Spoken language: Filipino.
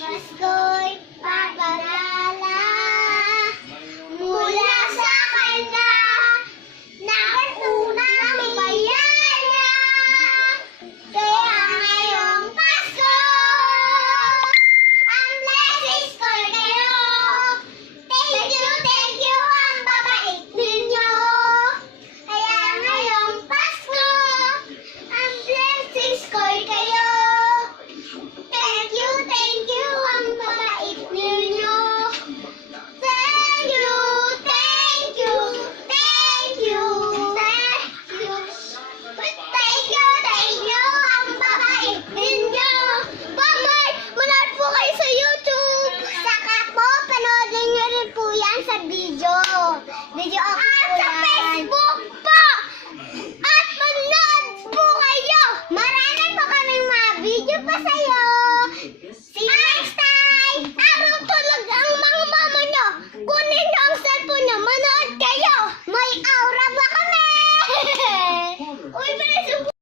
Pasko'y pagkalala mula sa kanya ng unang bayaya. Kaya ngayong Pasko, ang blessings ko kayo. Thank you, ang babait ninyo. Kaya ngayong Pasko, ang blessings ko kayo. Thank you, ang babait ninyo. Thank you, thank you, thank you, thank you. Thank you, ang babait ninyo. Bye-bye! Manood po kayo sa YouTube. Saka po, panoodin nyo rin po yan sa video.